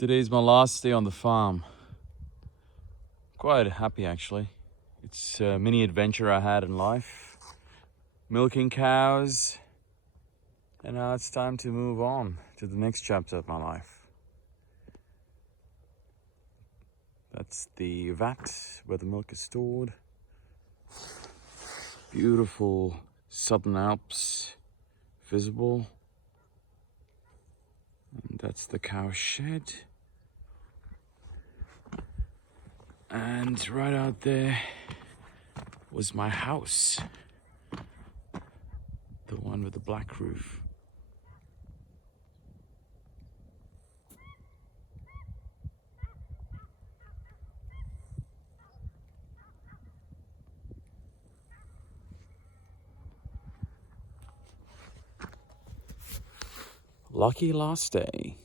Today's my last day on the farm. Quite happy actually. It's a mini adventure I had in life. Milking cows. And now it's time to move on to the next chapter of my life. That's the vat where the milk is stored. Beautiful Southern Alps visible. And that's the cow shed. And right out there was my house. The one with the black roof. Lucky last day.